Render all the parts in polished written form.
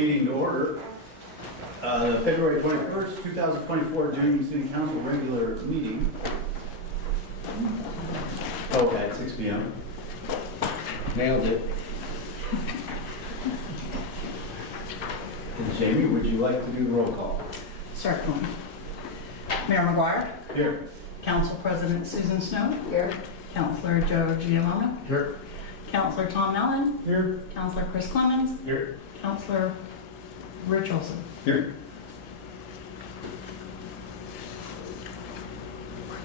meeting to order. February 21st, 2024, Jennings City Council regular meeting. Okay, at 6 p.m. Nailed it. And Jamie, would you like to do the roll call? Certainly. Mayor McGuire, Here. Council President Susan Snow, Here. Councilor Joe Giovanna, Here. Councilor Tom Allen, Here. Councilor Chris Clemens, Here. Councilor Rich Olson. Here.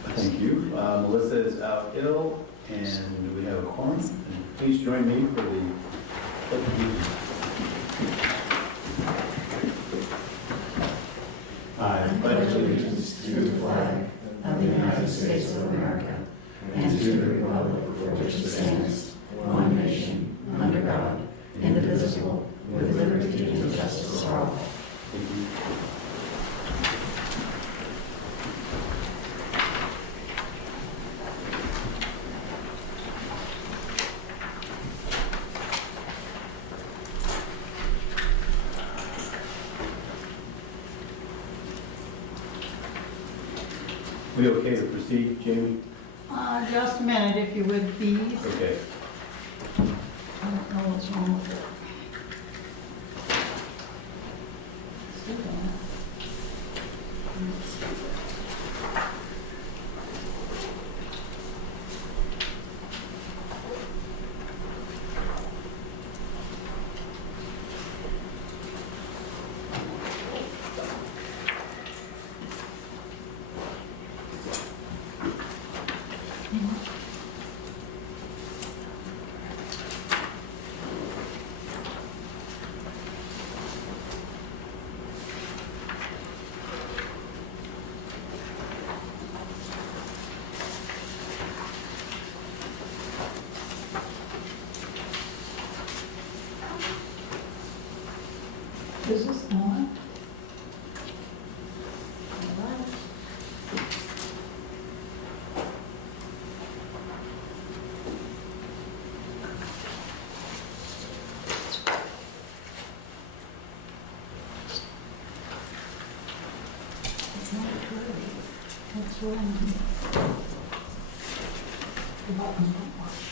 Thank you. Melissa is out ill, and we have a quorum. And please join me for the pledge of allegiance. I pledge allegiance to the flag of the United States of America and to the republic for which it stands, one nation, under God, indivisible, with liberty and justice for all. Thank you. We okay to proceed, Jamie? Just a minute, if you would, please. Okay. I don't know what's wrong with it. Still going. Is this on? All right. It's not good. What's wrong? The button's not working.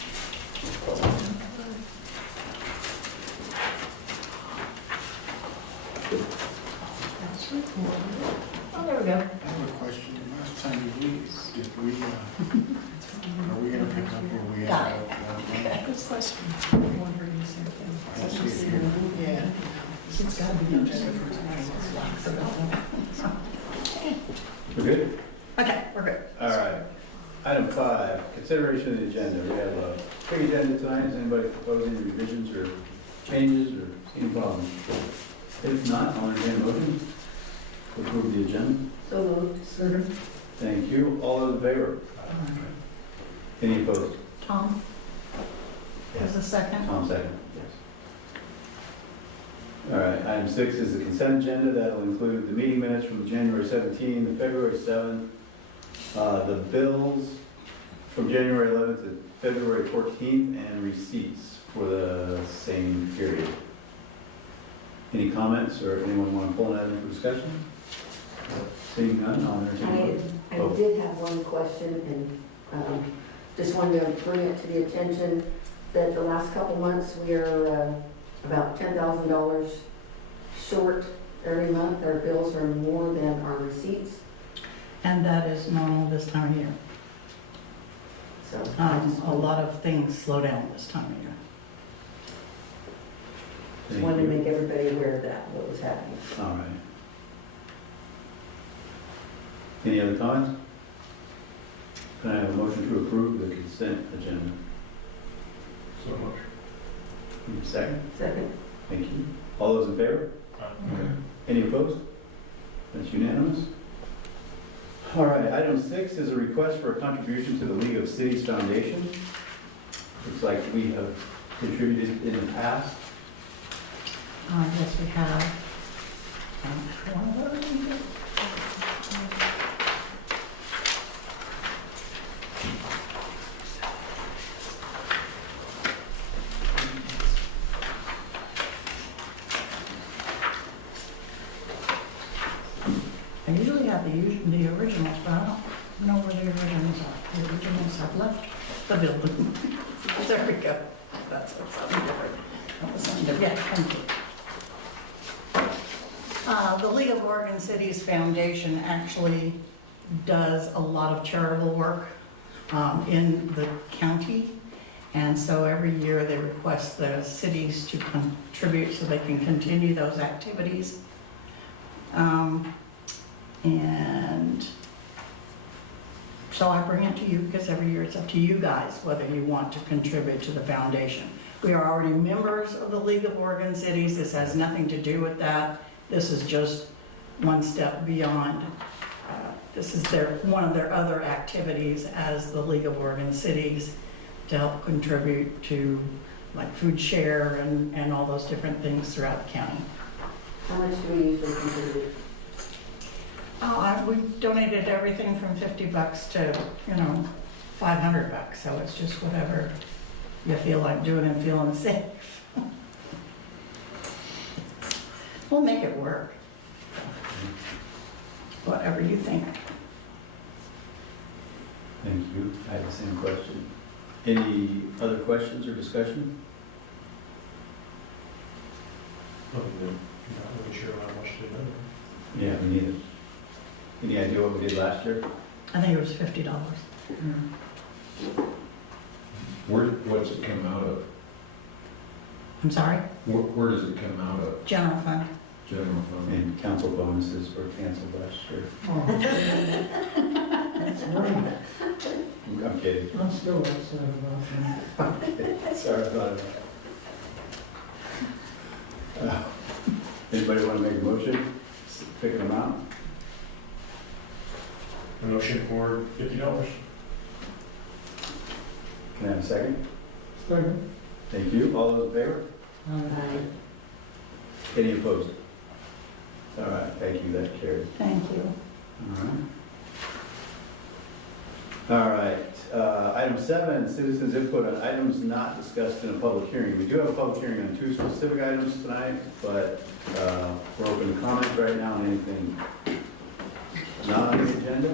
That's recorded. Oh, there we go. I have a question. Last time are we gonna pick up where we Got ended up? Good question. I'm wondering the same thing. I see it here. Yeah. It's got to be on for tonight. It's lots about it. We're good? Okay, we're good. All right. Item 5, consideration of the agenda. We have a big agenda tonight. Is anybody proposing revisions or changes or any problems? If not, I'll entertain a motion to approve the agenda. So moved. Second. Thank you. All those in favor? Any opposed? Tom? As a second? Tom second. Yes. All right. Item 6 is the consent agenda. That'll include the meeting minutes from January 17, the February 7th, the bills from January 11th to February 14th, and receipts for the same period. Any comments or anyone want to pull that in for discussion? Seeing none, I'll entertain a motion. I did have one question, and just wanted to bring it to the attention that the last couple months, we are about $10,000 short every month. Our bills are more than our receipts, And that is normal this time of year. so. A lot of things slow down this time of year. Just wanted to make everybody aware of that, what was happening. All right. Any other comments? Can I have a motion to approve the consent agenda? So much. Second? Second. Thank you. All those in favor? Any opposed? That's unanimous. All right, item 6 is a request for a contribution to the League of Cities Foundation. Looks like we have contributed in the past. Yes, we have. have the originals, but I don't know where the originals are. The originals have left the building. There we go. That's something different. That was something different. Yeah, thank you. The League of Oregon Cities Foundation actually does a lot of charitable work in the county. And so every year they request the cities to contribute so they can continue those activities. And so I bring it to you because every year it's up to you guys whether you want to contribute to the foundation. We are already members of the League of Oregon Cities. This has nothing to do with that. This is just one step beyond. This is one of their other activities as the League of Oregon Cities to help contribute to like food share and all those different things throughout the county. How much do we usually contribute? We donated everything from $50 to, $500, so it's just whatever you feel like doing and feeling safe. We'll make it work. Whatever you think. Thank you. I have the same question. Any other questions or discussion? Not really sure how much they know. Yeah, me neither. Any idea what we did last year? I think it was $50. What's it come out of? I'm sorry? Where does it come out of? General fund. General fund? And council bonuses were canceled last year. That's right. I'm kidding. Let's go outside of that. Sorry about it. Anybody want to make a motion? Pick them out? A motion for $50. Can I have a second? Second. Thank you. All those in favor? Any opposed? All right, thank you, that carried. Thank you. All right, item 7, citizens input on items not discussed in a public hearing. We do have a public hearing on 2 specific items tonight, but we're open to comments right now on anything not on the agenda.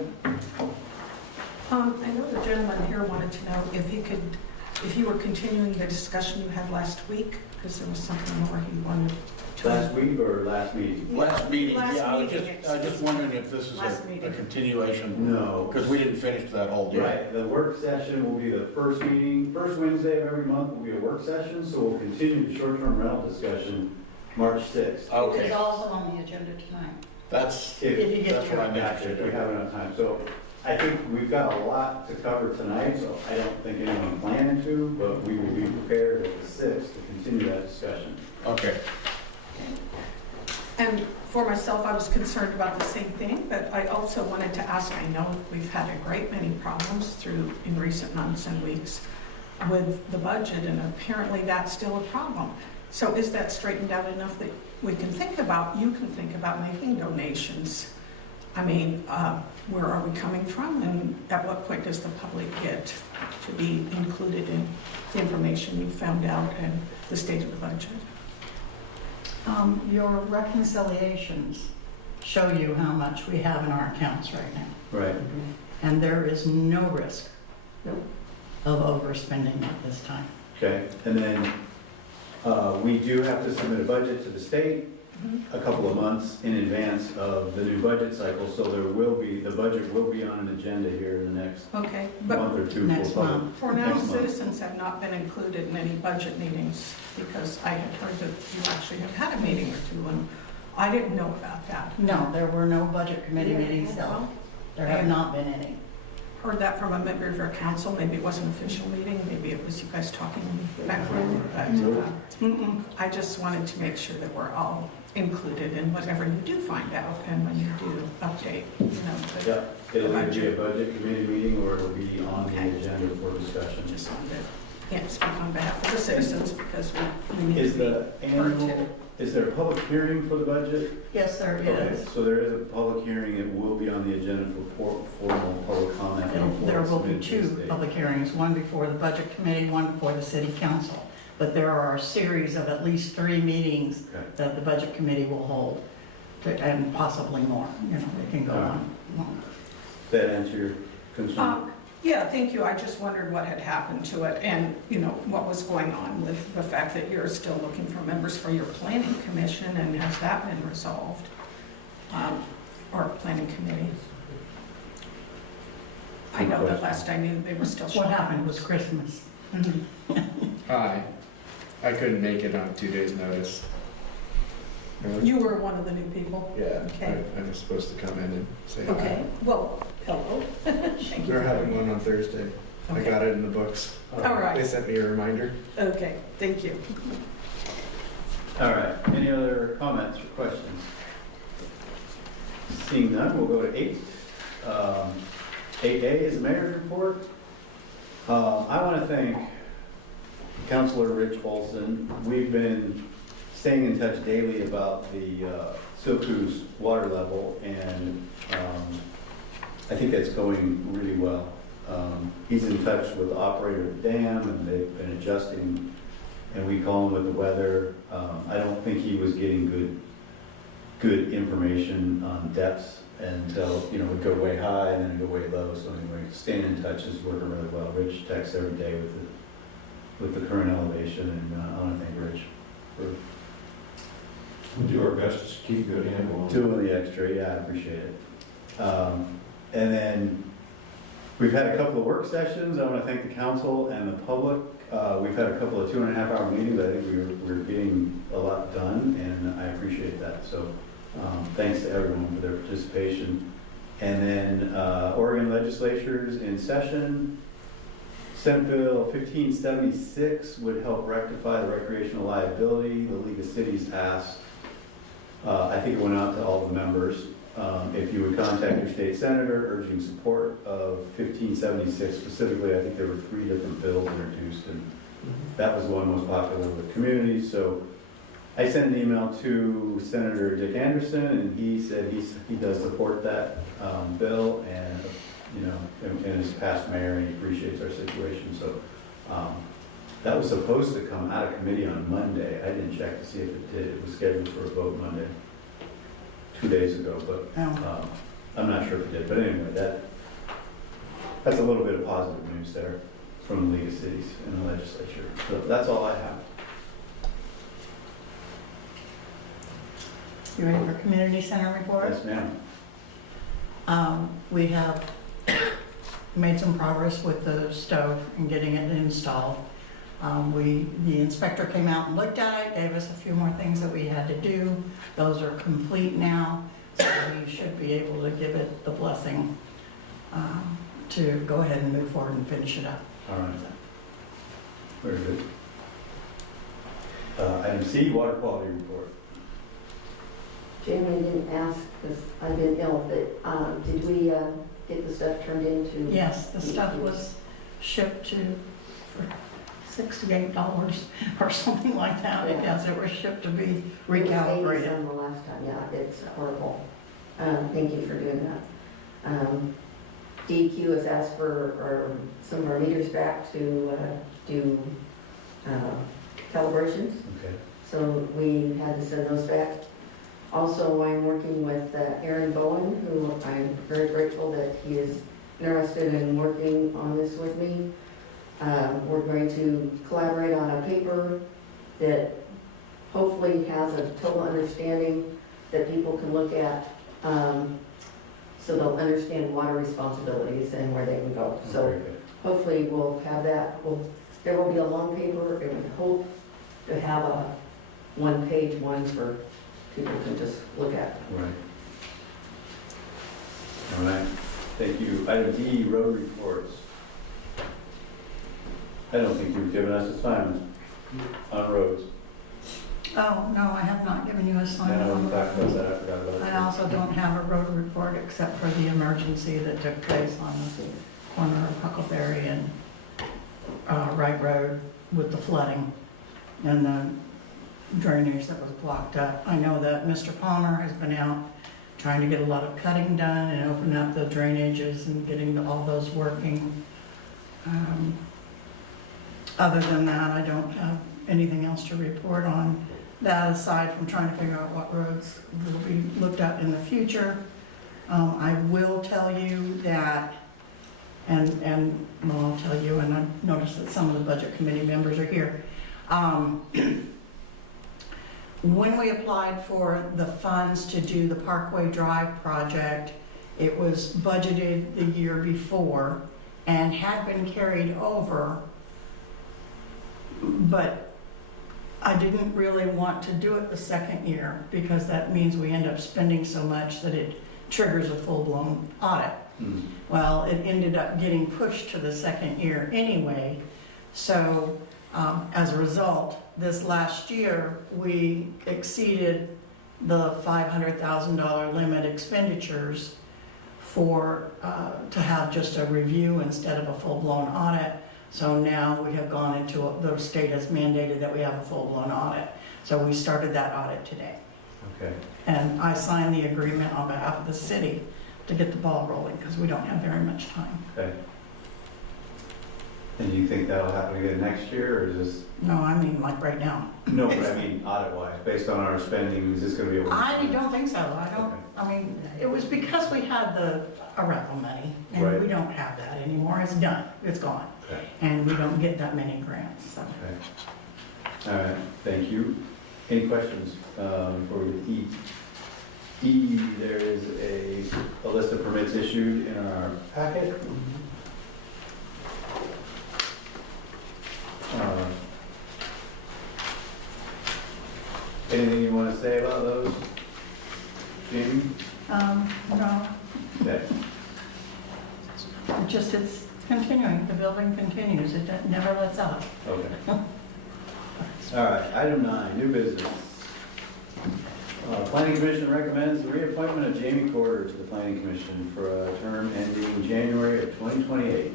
I know the gentleman here wanted to know if you were continuing the discussion you had last week, because there was something more he wanted to. Last week or last meeting? Last meeting, Last yeah, I was meeting, just wondering if this is Last a meeting. continuation, No. because we didn't finish that whole deal. Right, the work session will be the first meeting, first Wednesday of every month will be a work session, so we'll continue the short-term rental discussion March 6th. It's Okay, also on the agenda tonight. that's, If you get that's what I'm Gotcha, interested if we in. have enough time. So I think we've got a lot to cover tonight, so I don't think anyone planned to, but we will be prepared at the 6th to continue that discussion. Okay, And for myself, I was concerned about the same thing, but I also wanted to ask, I know we've had a great many problems in recent months and weeks with the budget, and apparently that's still a problem. So is that straightened out enough that you can think about making donations? I mean, where are we coming from, and at what point does the public get to be included in the information you found out and the state of the budget? Your reconciliations show you how much we have in our accounts right now. Right. And there is no risk Nope. of overspending at this time. Okay, and then we do have to submit a budget to the state a couple of months in advance of the new budget cycle, so the budget will be on an agenda here in the next Okay, but month or two. Next for public- month. for now, Next month. citizens have not been included in any budget meetings, because I had heard that you actually have had a meeting or two, and I didn't know about that. No, there were no budget committee Yeah, meetings held. Well, There have not been any. heard that from a member of your council, maybe it wasn't an official meeting, maybe it was you guys talking in the back room, but I just wanted to make sure that we're all included in whatever you do find out, and when you do update, but Yeah, it'll either be a budget committee meeting or it'll be on the Okay. agenda for discussion. just wanted to, speak on behalf of the citizens, because we need Is to be the heard annual, too. is there a public hearing for the budget? Yes, there Okay, is. so there is a public hearing, it will be on the agenda for formal public comment. before There it's will be submitted to the 2 state. public hearings, one before the budget committee, one before the city council. But there are a series of at least 3 meetings Okay. that the budget committee will hold. and possibly more, you know, it can go on longer. Does that answer your concern? Yeah, thank you. I just wondered what had happened to it and, you know, what was going on with the fact that you're still looking for members for your planning commission, and has that been resolved? Or planning committee? I know that last I knew they were still. What happened was Christmas. Mhm. Hi. I couldn't make it on 2 days' notice. You were one of the new people? Yeah, Okay. I was supposed to come in and say hi. Okay, well, hello. Thank you. We're having one on Thursday. I Okay. got it in the books. All They right, sent me a reminder. okay, thank you. All right, any other comments or questions? Seeing none, we'll go to 8. 8A is the mayor's report. I want to thank Councilor Rich Olson. We've been staying in touch daily about the Silkus water level, and I think that's going really well. He's in touch with the operator of the dam, and they've been adjusting, and we call him with the weather. I don't think he was getting good information on depths until, you know, it'd go way high and then it'd go way low. So anyway, staying in touch is working really well. Rich texts every day with the current elevation, and I want to thank Rich for We'll do our best to keep good handle on it. doing the extra. Yeah, I appreciate it. And then we've had a couple of work sessions. I want to thank the council and the public. We've had a couple of 2.5-hour meetings. I think we're getting a lot done, and I appreciate that. So thanks to everyone for their participation. And then Oregon legislatures in session. Senate Bill 1576 would help rectify the recreational liability. The League of Cities asked, I think it went out to all the members, if you would contact your state senator urging support of 1576. Specifically, I think there were 3 different bills introduced, and that was the one most popular with communities. So I sent an email to Senator Dick Anderson, and he said he does support that bill, and you know, and is past mayor, and he appreciates our situation. So that was supposed to come out of committee on Monday. I didn't check to see if it did. It was scheduled for a vote Monday, 2 days ago, but I'm not sure if it did. But anyway, that's a little bit of positive news there from the League of Cities and the legislature. So that's all I have. You ready for community center report? Yes, ma'am. We have made some progress with the stove and getting it installed. The inspector came out and looked at it, gave us a few more things that we had to do. Those are complete now, so we should be able to give it the blessing to go ahead and move forward and finish it up. All right. Very good. Item C, water quality report. Jamie, I didn't ask because I've been ill, but did we get the stuff turned into? Yes, the stuff was shipped to for $68 or something like that. Yes, it was shipped to be It was 80 recalibrated. some the last time, yeah, it's horrible. Thank you for doing that. DEQ has asked for some of our meters back to do calibrations, Okay. so we had to send those back. Also, I'm working with Aaron Bowen, who I'm very grateful that he is interested in working on this with me. We're going to collaborate on a paper that hopefully has a total understanding that people can look at, so they'll understand water responsibilities and where they can go. So Very good. hopefully we'll have that. There will be a long paper, and we hope to have a one-page one for people can just look at. Right. All right. Thank you. Item D, road reports. I don't think you've given us assignments on roads. Oh, no, I have not given you a sign No, on we the talked about road. that. I forgot about it. I also don't have a road report except for the emergency that took place on the corner of Huckleberry and Wright Road with the flooding and the drainage that was blocked up. I know that Mr. Palmer has been out trying to get a lot of cutting done and opening up the drainages and getting all those working. Other than that, I don't have anything else to report on. that aside from trying to figure out what roads will be looked at in the future, I will tell you that, and well, I'll tell you, and I've noticed that some of the budget committee members are here. When we applied for the funds to do the Parkway Drive project, it was budgeted the year before and had been carried over, but I didn't really want to do it the second year because that means we end up spending so much that it triggers a full-blown audit. Hmm. Well, it ended up getting pushed to the second year anyway. So as a result, this last year, we exceeded the $500,000 limit expenditures for, to have just a review instead of a full-blown audit. So now we have gone into, the state has mandated that we have a full-blown audit. So we started that audit today. Okay. And I signed the agreement on behalf of the city to get the ball rolling because we don't have very much time. Okay. And you think that'll happen again next year, or is this? No, I mean like right now. No, but I mean audit-wise, based on our spending, is this gonna be able? I don't think so. I don't, Okay. I mean, it was because we had the ARPA money and Right. we don't have that anymore. It's done. It's gone. Okay. And we don't get that many grants, so. Okay. All right, thank you. Any questions for E? E, there is a list of permits issued in our packet. Anything you want to say about those, Jamie? No, Okay. it just, it's continuing. The building continues. It never lets up. Okay. All right, item 9, new business. Planning Commission recommends the reappointment of Jamie Corder to the Planning Commission for a term ending January of 2028.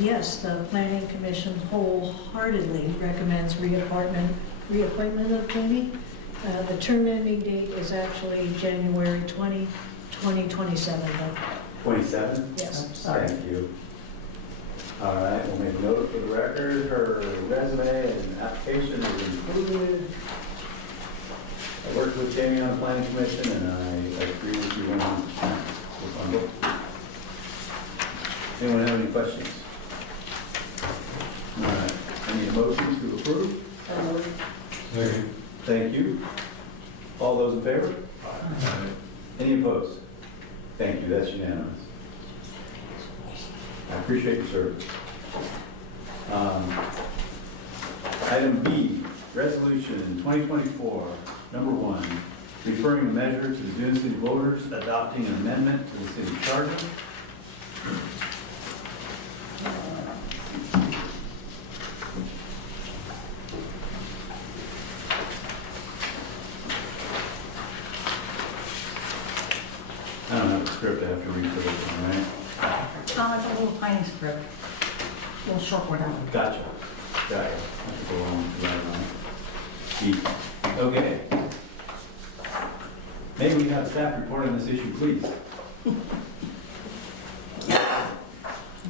Yes, the planning commission wholeheartedly recommends reappointment of Jamie. The term ending date is actually January 2027. 27? Yes. Sorry. Thank you. All right, we'll make a note for the record. Her resume and application is included. I worked with Jamie on the Planning Commission, and I agree with you 100%. Anyone have any questions? All right, I need a motion to approve. Thank you. All those in favor? Any opposed? Thank you, that's unanimous. I appreciate your service. Item B, resolution 2024, number 1, referring the measure to the Dune City voters adopting an amendment to the city charter. I don't have a script I have to read for this one, right? It's a little tiny script, a little short one. Gotcha. Got it. I have to go on to that one. Okay. May we have staff report on this issue, please? I'm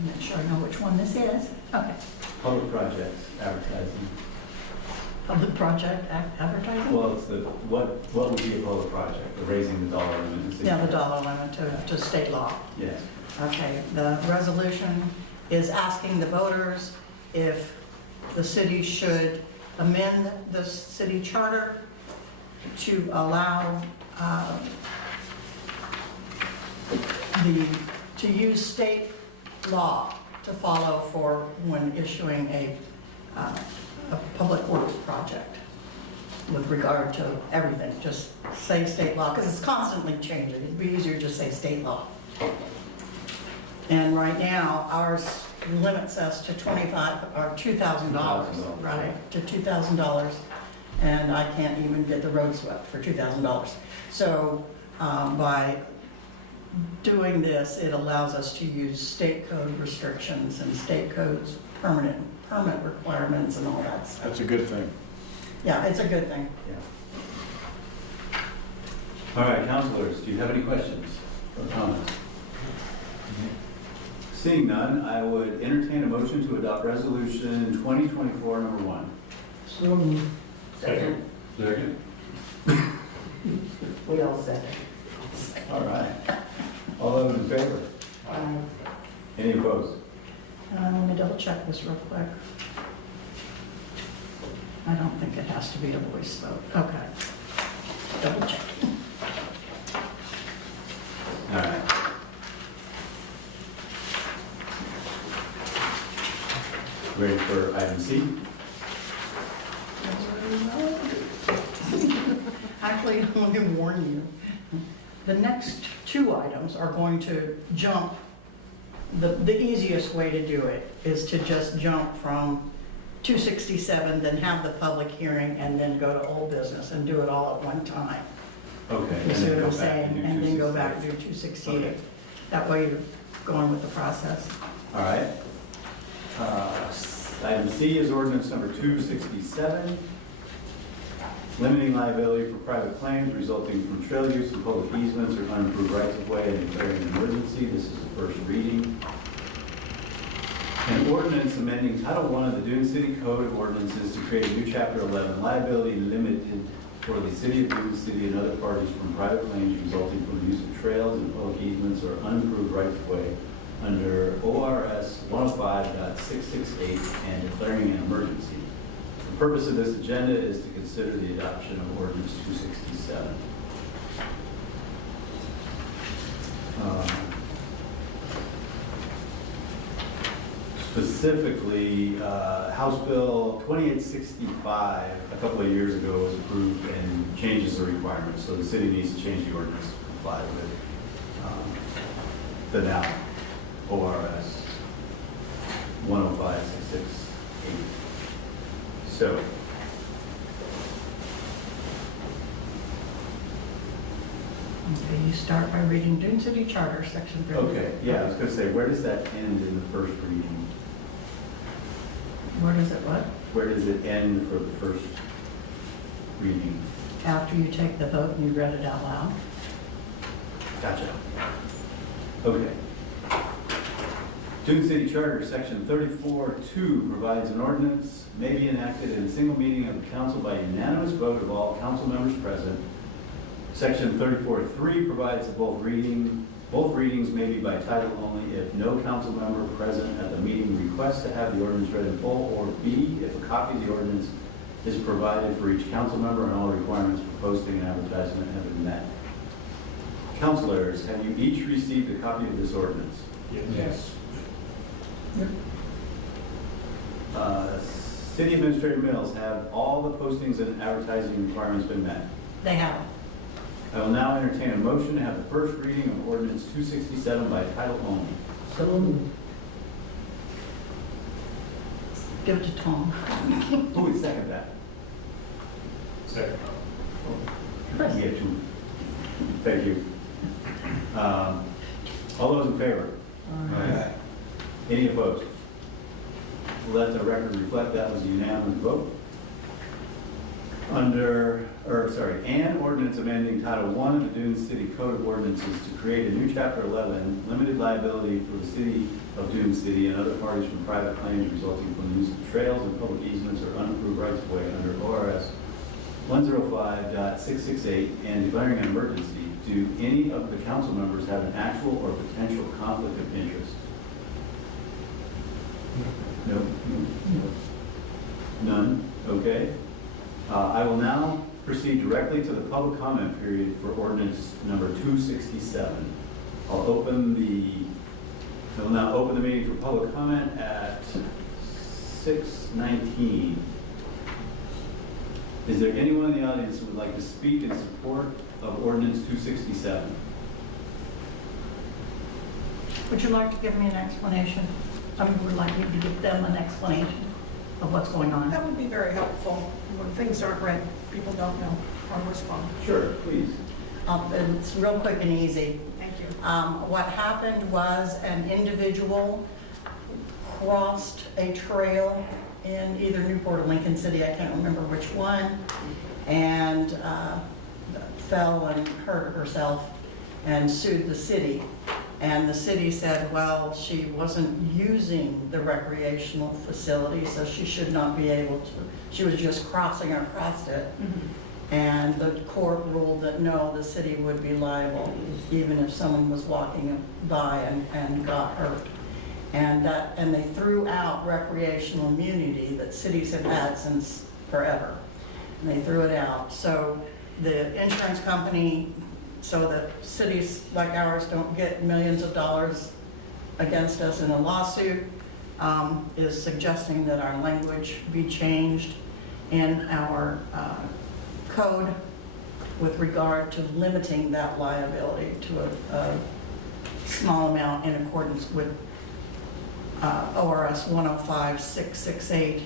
not sure I know which one this is. Okay. Public projects, advertising. Public project advertising? Well, it's the, what would be a public project? The raising the dollar limit in city. Yeah, the dollar limit to state law. Yes. Okay, the resolution is asking the voters if the city should amend the city charter to allow to use state law to follow for when issuing a public works project with regard to everything. Just say state law, because it's constantly changing. It'd be easier to just say state law. And right now, ours limits us to $2,000, right, to $2,000. And I can't even get the road swept for $2,000. So by doing this, it allows us to use state code restrictions and state codes permit requirements and all that stuff. That's a good thing. Yeah, it's a good thing. Yeah. All right, councilors, do you have any questions or comments? Seeing none, I would entertain a motion to adopt resolution 2024, number 1. So moved. Second. Second? We all second. All right. All those in favor? Any opposed? Let me double check this real quick. I don't think it has to be a voice vote. Okay. Double check. All right. Ready for item C? Actually, let me warn you. The next two items are going to jump. The easiest way to do it is to just jump from 267, then have the public hearing, and then go to old business and do it all at one time. Okay. You see then what I'm go back saying? do And then go back 268. to 268. Okay. That way you're going with the process. All right. Item C is ordinance number 267, limiting liability for private claims resulting from trail use and public easements or unimproved rights-of-way and declaring an emergency. This is the first reading. An ordinance amending Title I of the Dune City Code of Ordinances to create a new Chapter 11, liability limited for the city of Dune City and other parties from private claims resulting from the use of trails and public easements or unimproved rights-of-way under ORS 105.668 and declaring an emergency. The purpose of this agenda is to consider the adoption of ordinance 267. Specifically, House Bill 2865, a couple of years ago, was approved and changes the requirements. So the city needs to change the ordinance to comply with the now ORS 105.668. So, Okay, you start by reading Dune City Charter, section 3. okay, yeah, I was gonna say, where does that end in the first reading? Where does it what? Where does it end for the first reading? After you take the vote and you read it out loud? Gotcha. Okay. Dune City Charter, section 34.2 provides an ordinance may be enacted in a single meeting of the council by unanimous vote of all council members present. Section 34.3 provides that both readings may be by title only if no council member present at the meeting requests to have the ordinance read in full, or B, if a copy of the ordinance is provided for each council member and all requirements for posting and advertisement have been met. Councilors, have you each received a copy of this ordinance? Yes. City Administrator Mills, have all the postings and advertising requirements been met? They have. I will now entertain a motion to have the first reading of ordinance 267 by title only. So moved. Give it to Tom. Who would second that? Second. Chris. You get two. Thank you. All those in favor? Aye. Any opposed? Let the record reflect that was a unanimous vote. An ordinance amending Title I of the Dune City Code of Ordinances to create a new Chapter 11, limited liability for the city of Dune City and other parties from private claims resulting from the use of trails and public easements or unimproved rights-of-way under ORS 105.668 and declaring an emergency. Do any of the council members have an actual or potential conflict of interest? No? None? Okay. I will now proceed directly to the public comment period for ordinance number 267. I will now open the meeting for public comment at 6:19. Is there anyone in the audience who would like to speak in support of ordinance 267? Would you like to give me an explanation? I would like you to give them an explanation of what's going on. That would be very helpful. When things aren't read, people don't know how to respond. Sure, please. It's real quick and easy. Thank you. What happened was an individual crossed a trail in either Newport or Lincoln City, I can't remember which one, and fell and hurt herself and sued the city And the city said, well, she wasn't using the recreational facility, so she should not be able to, she was just crossing across it. And the court ruled that no, the city would be liable, even if someone was walking by and got hurt. And they threw out recreational immunity that cities have had since forever. And they threw it out. So the insurance company, so that cities like ours don't get millions of dollars against us in a lawsuit, is suggesting that our language be changed in our code with regard to limiting that liability to a small amount in accordance with ORS 105668.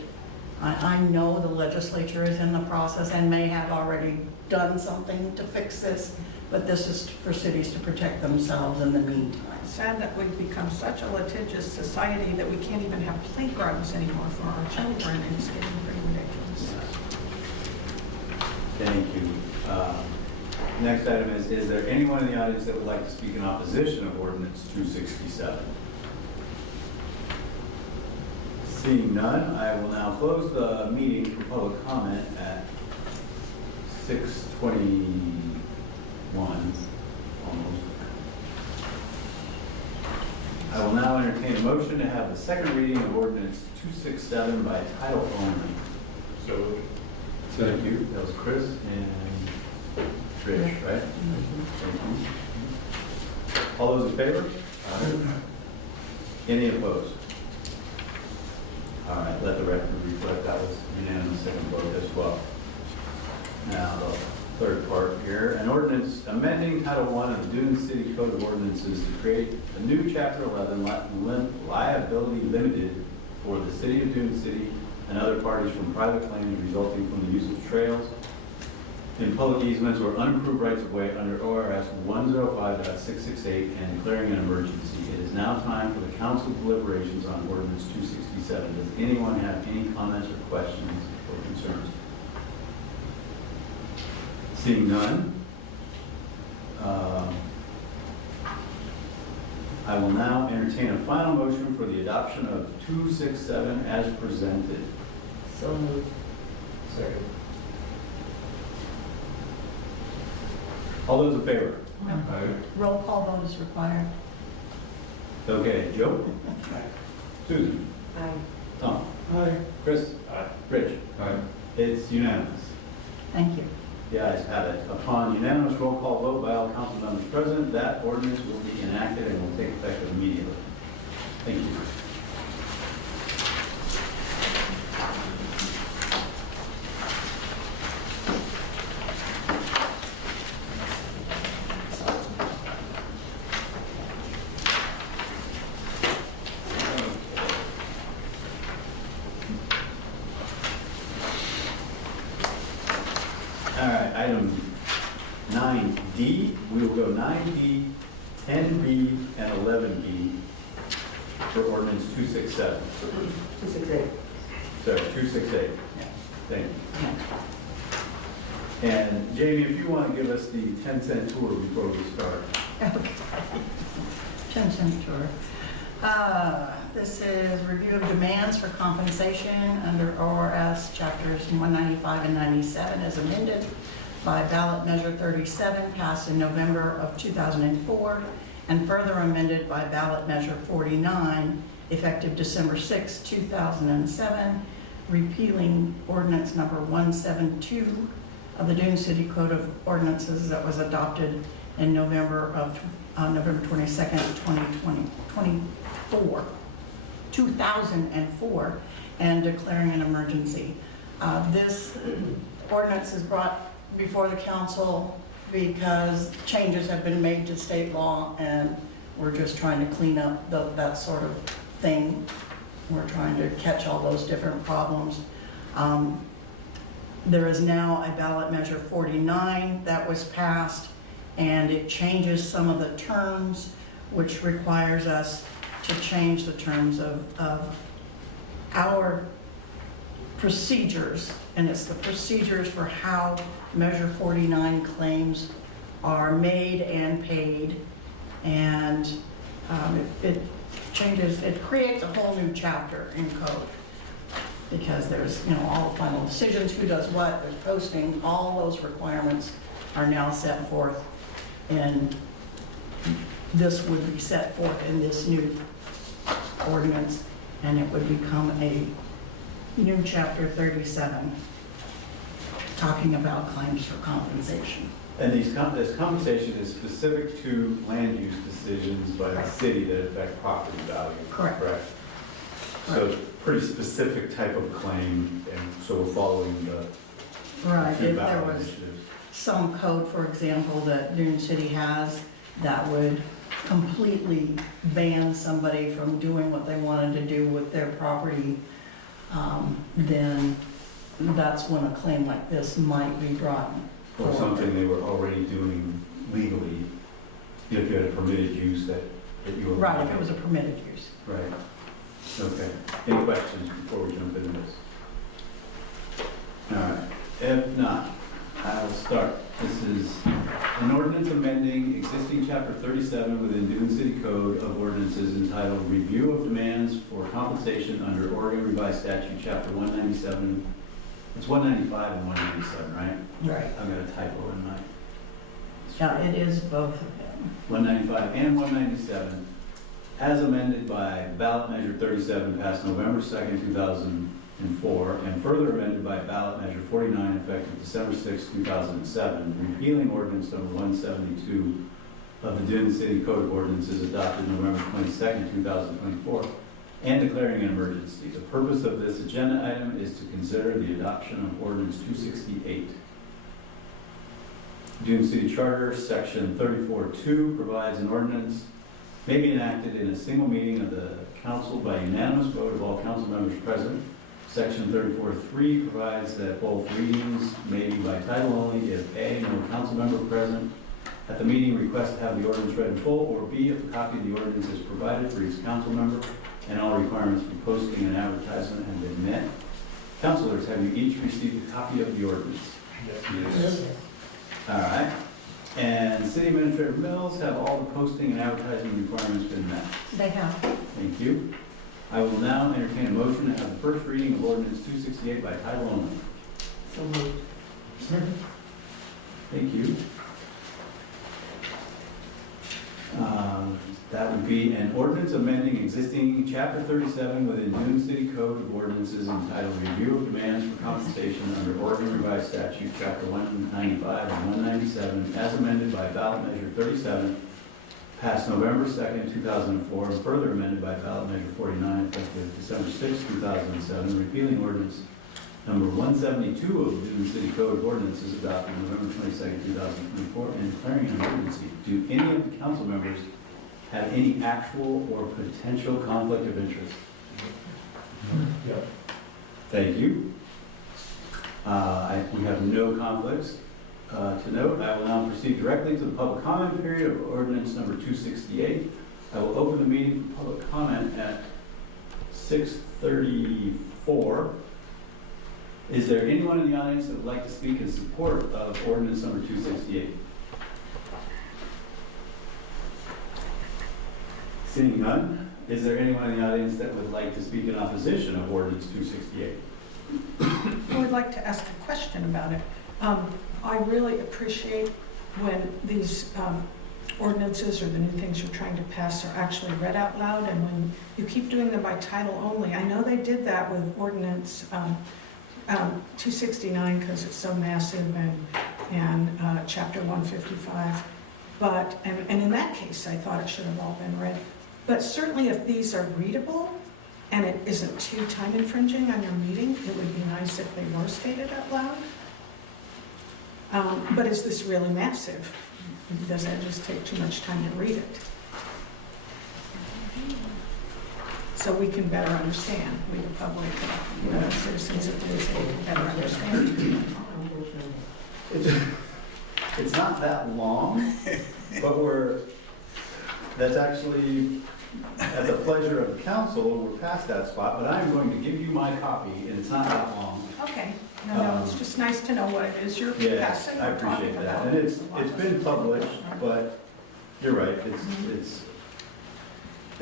I know the legislature is in the process and may have already done something to fix this, but this is for cities to protect themselves in the meantime. Sad that we've become such a litigious society that we can't even have playgrounds anymore for our children, and it's getting pretty ridiculous. Thank you. Next item is there anyone in the audience that would like to speak in opposition of ordinance 267? Seeing none, I will now close the meeting for public comment at 6:21, almost. I will now entertain a motion to have the second reading of ordinance 267 by title only. So. Thank you. That was Chris and Trish, right? Thank you. All those in favor? Any opposed? All right, let the record reflect that was unanimous second vote as well. Now, the third part here, an ordinance amending Title I of the Dune City Code of Ordinances to create a new Chapter 11 liability limited for the city of Dune City and other parties from private claims resulting from the use of trails in public easements or unimproved rights of way under ORS 105.668 and declaring an emergency. It is now time for the council deliberations on ordinance 267. Does anyone have any comments or questions or concerns? Seeing none, I will now entertain a final motion for the adoption of 267 as presented. So moved. Second. All those in favor? Aye. Roll call vote is required. Okay, Joe? Susan? Aye. Tom? Aye. Chris? Aye. Rich? Aye. It's unanimous. Thank you. The ayes have it. Upon unanimous roll call vote by all council members present, that ordinance will be enacted and will take effect immediately. Thank you. All right, item 9D, we will go 9D, 10B, and 11B for ordinance 267. 268. Sorry, 268. Yeah. Thank you. And Jamie, if you want to give us the 10-cent tour before we start. Okay. 10-cent tour. This is review of demands for compensation under ORS chapters 195 and 97 as amended by ballot measure 37 passed in November of 2004 and further amended by ballot measure 49 effective December 6, 2007, repealing ordinance number 172 of the Dune City Code of Ordinances that was adopted in November 22nd, 2004, and declaring an emergency. This ordinance is brought before the council because changes have been made to state law, and we're just trying to clean up that sort of thing. We're trying to catch all those different problems. There is now a ballot measure 49 that was passed, and it changes some of the terms, which requires us to change the terms of our procedures, and it's the procedures for how Measure 49 claims are made and paid, and It changes, it creates a whole new chapter in code. Because there's, all the final decisions, who does what, there's posting, all those requirements are now set forth. And this would be set forth in this new ordinance, and it would become a new chapter 37, talking about claims for compensation. And this compensation is specific to land use decisions by the Right. city that affect property value. Correct. So it's a pretty specific type of claim, and so we're following the Right, two if there ballot was initiatives. some code, for example, that Dune City has that would completely ban somebody from doing what they wanted to do with their property, then that's when a claim like this might be brought Or forward. something they were already doing legally, if you had a permitted use that you were. Right, if it was a permitted use. Right. Okay. Any questions before we jump into this? All right. If not, I will start. This is an ordinance amending existing chapter 37 within Dune City Code of Ordinances entitled Review of Demands for Compensation under Oregon Revised Statute, chapter 197. It's 195 and 197, right? Right. I've got a typo in my. Yeah, it is both of them. 195 and 197, as amended by ballot measure 37 passed November 2nd, 2004, and further amended by ballot measure 49 effective December 6, 2007, repealing ordinance number 172 of the Dune City Code of Ordinances adopted November 22nd, 2024, and declaring an emergency. The purpose of this agenda item is to consider the adoption of ordinance 268. Dune City Charter, section 34.2 provides an ordinance may be enacted in a single meeting of the council by unanimous vote of all council members present. Section 34.3 provides that both readings may be by title only if A, no council member present at the meeting requests to have the ordinance read in full, or B, if a copy of the ordinance is provided for each council member and all requirements for posting and advertisement have been met. Councilors, have you each received a copy of the ordinance? Yes. All right. And City Administrator Mills, have all the posting and advertising requirements been met? They have. Thank you. I will now entertain a motion to have the first reading of ordinance 268 by title only. So moved. Thank you. That would be an ordinance amending existing chapter 37 within Dune City Code of Ordinances entitled Review of Demands for Compensation under Oregon Revised Statute, chapter 195 and 197, as amended by ballot measure 37, passed November 2nd, 2004, and further amended by ballot measure 49, effective December 6, 2007, repealing ordinance number 172 of the Dune City Code of Ordinances adopted November 22nd, 2024, and declaring an emergency. Do any of the council members have any actual or potential conflict of interest? Yep. Thank you. We have no conflicts to note. I will now proceed directly to the public comment period of ordinance number 268. I will open the meeting for public comment at 6:34. Is there anyone in the audience that would like to speak in support of ordinance number 268? Seeing none, is there anyone in the audience that would like to speak in opposition of ordinance 268? I would like to ask a question about it. I really appreciate when these ordinances or the new things you're trying to pass are actually read out loud, and when you keep doing them by title only. I know they did that with ordinance 269 because it's so massive, and chapter 155. But, and in that case, I thought it should have all been read. But certainly if these are readable and it isn't too time infringing on your meeting, it would be nice if they were stated out loud. But is this really massive? Does that just take too much time to read it? So we can better understand, we the public, citizens of the city can better understand. It's not that long, but that's actually at the pleasure of the council, we're past that spot, but I'm going to give you my copy, and it's not that long. Okay, no, it's just nice to know what it is you're Yeah, passing I or talking appreciate that, about. and it's been published, but you're right, it's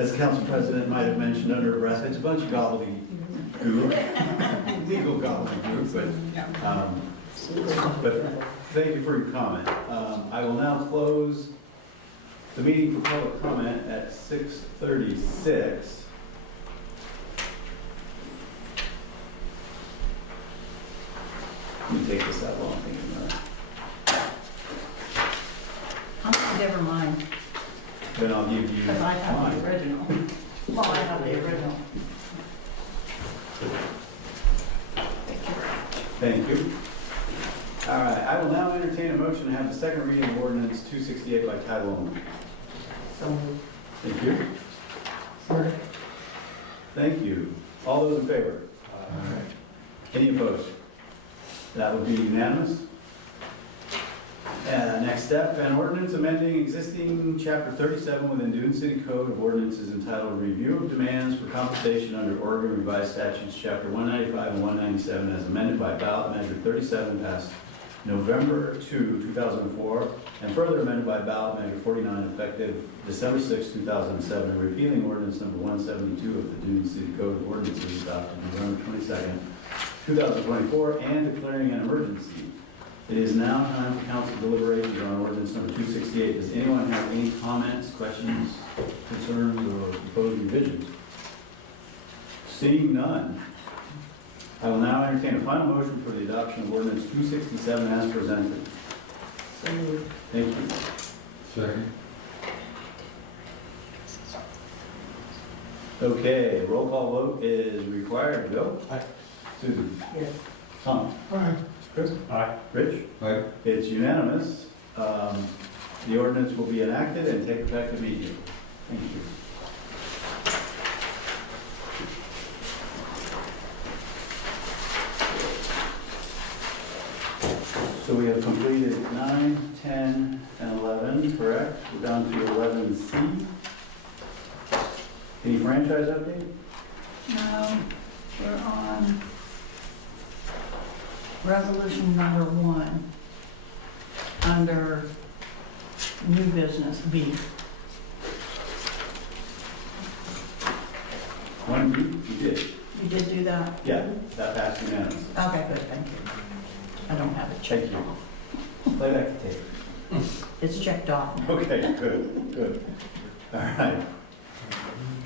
as the council president might have mentioned under breath, it's a bunch of gobbledygook, legal gobbledygook, but thank you for your comment. I will now close the meeting for public comment at 6:36. Let me take this out while I'm thinking about it. Never mind, Then I'll give you because I have mine. the original. Well, I have the original. Thank you. All right, I will now entertain a motion to have the second reading of ordinance 268 by title only. So moved. Thank you. Thank you. All those in favor? Any opposed? That would be unanimous. Next step, an ordinance amending existing chapter 37 within Dune City Code of Ordinances entitled Review of Demands for Compensation under Oregon Revised Statutes, chapter 195 and 197, as amended by ballot measure 37 passed November 2, 2004, and further amended by ballot measure 49 effective December 6, 2007, repealing ordinance number 172 of the Dune City Code of Ordinances adopted November 22nd, 2024, and declaring an emergency. It is now time for council deliberations on ordinance number 268. Does anyone have any comments, questions, concerns, or proposed revisions? Seeing none, I will now entertain a final motion for the adoption of ordinance 267 as presented. So moved. Thank you. Second. Okay, roll call vote is required. Bill? Aye. Susan? Yes. Tom? Aye. Chris? Aye. Rich? Aye. It's unanimous. The ordinance will be enacted and take effect immediately. Thank you. So we have completed 9, 10, and 11, correct? We're down to 11C. Any franchise update? No, we're on resolution number 1, under new business, B. One, you did. You did do that? Yeah, that passed unanimously. Okay, good, thank you. I don't have it checked Thank you. off. Play back the tape. It's checked off now. Okay, good, good. All right.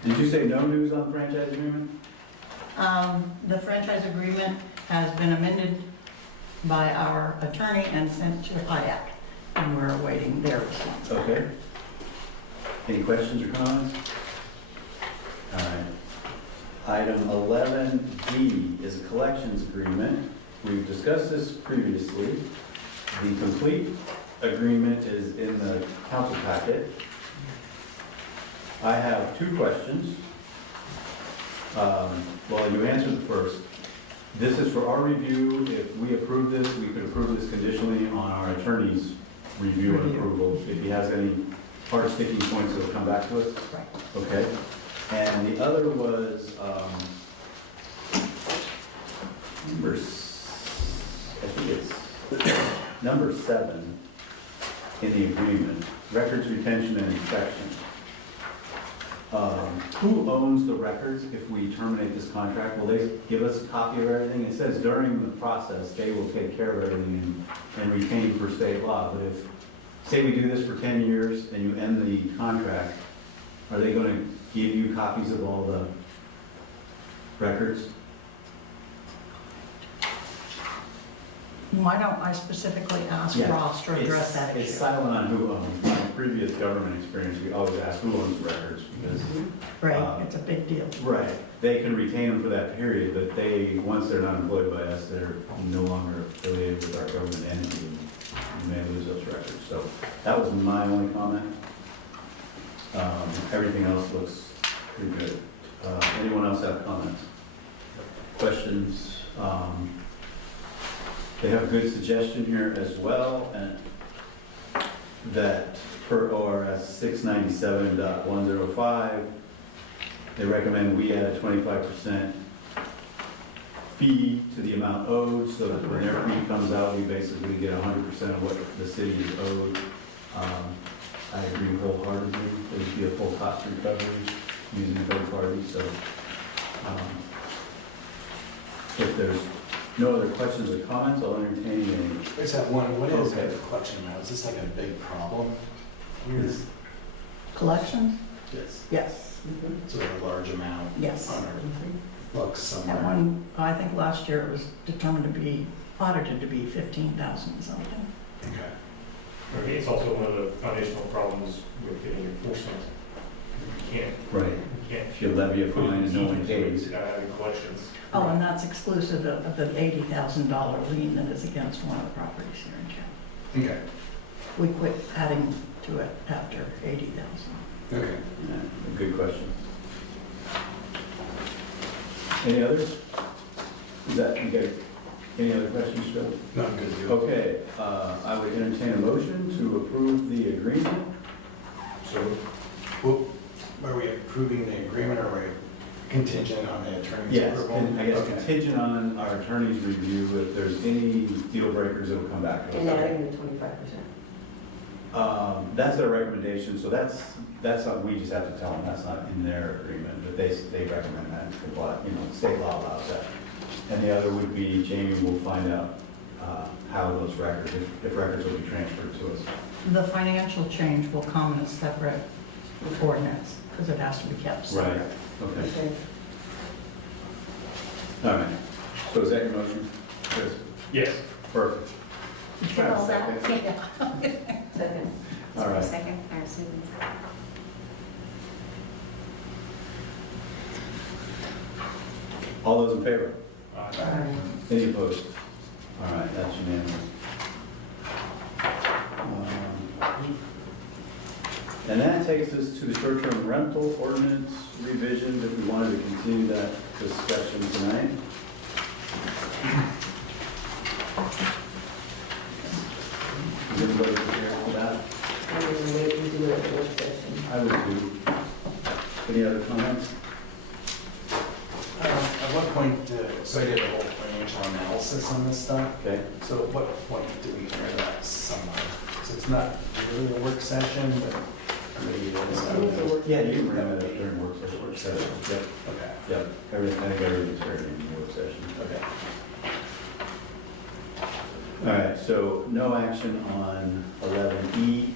Did you say no news on the franchise agreement? The franchise agreement has been amended by our attorney and sent to HIAC, and we're awaiting their response. Okay. Any questions or comments? All right. Item 11D is a collections agreement. We've discussed this previously. The complete agreement is in the council packet. I have 2 questions. Well, you answered the first. This is for our review. If we approve this, we could approve this conditionally on our attorney's review and approval. If he has any hard sticking points, it'll come back to us. Right. Okay. And the other was, I think it's number 7 in the agreement, records retention and inspection. Who owns the records if we terminate this contract? Will they give us a copy of everything? It says during the process, they will take care of everything and retain for state law. But if, say we do this for 10 years and you end the contract, are they going to give you copies of all the records? Why don't I specifically ask Yeah, Ross to address that It's issue? silent on who owns. My previous government experience, we always ask who owns the records because, Right, it's a big deal. right, they can retain them for that period, but they, once they're not employed by us, they're no longer affiliated with our government entity. You may lose those records. So that was my only comment. Everything else looks pretty good. Anyone else have comments? Questions? They have a good suggestion here as well, and that per ORS 697.105, they recommend we add a 25% fee to the amount owed, so that when their fee comes out, we basically get 100% of what the city is owed. I agree wholeheartedly. There should be a full cost recovery using a third party, so. If there's no other questions or comments, I'll entertain There's that one, what is Okay. the collection amount? Is this like a big problem? a, Here? is- Collections? Yes. Yes, So we have a large amount yes. on our books That somewhere. one, I think last year it was determined to be, audited to be 15,000 something. Okay. For me, it's also one of the foundational problems with getting enforcement. You can't, right, you can't. if you levy a fine and no one pays. Having collections. Oh, and that's exclusive of the $80,000 lien that is against one of the properties here in town. Okay. We quit adding to it after 80,000. Okay. Yeah, good question. Any others? Is that, okay, any other questions, Phil? No, I'm good to go. Okay, I would entertain a motion to approve the agreement. So, well, are we approving the agreement or are we contingent on the attorney's Yes, approval? and I guess Okay. contingent on our attorney's review, if there's any deal breakers, it'll come back to us. And adding the 25%. That's their recommendation, so that's something we just have to tell them, that's not in their agreement, but they recommend that, comply, state law allows that. And the other would be, Jamie will find out how those records, if records will be transferred to us. The financial change will come in a separate ordinance, because it has to be kept separate. Okay, Okay. all right. So is that your motion, Chris? Yes. Perfect. Did you get all that? Second. Yeah. Second. All right. Second, or Susan? All those in favor? Aye. Any opposed? All right, that's unanimous. And that takes us to the short-term rental ordinance revision, if we wanted to continue that discussion tonight. Is everybody prepared for that? I'm going to wait and do it at the work session. I would do. Any other comments? At what point, so I did a whole financial analysis on this stuff. Okay. So at what point do we hear that somewhere? So it's not really a work session, but maybe it is. I don't know. Yeah, you can bring that up during work session. Work session. Yep, Okay, yep. Everything, I think everything's fair in the work session. okay. All right, so no action on 11E.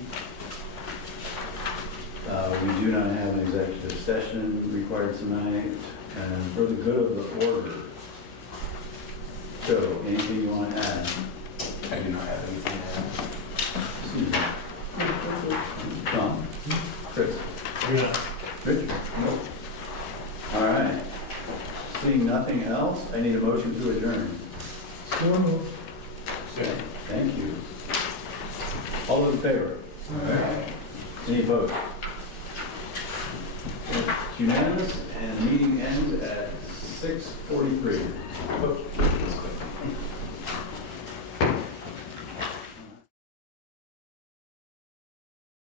We do not have an executive session required tonight, and for the good of the order. So, anything you want to add? I do not have anything to Susan? Thank you. Tom? Chris? Yeah. Richard? Nope. All right. Seeing nothing else, I need a motion to adjourn. Okay, thank you. All those in favor? Any opposed? It's unanimous, and the meeting ends at 6:43.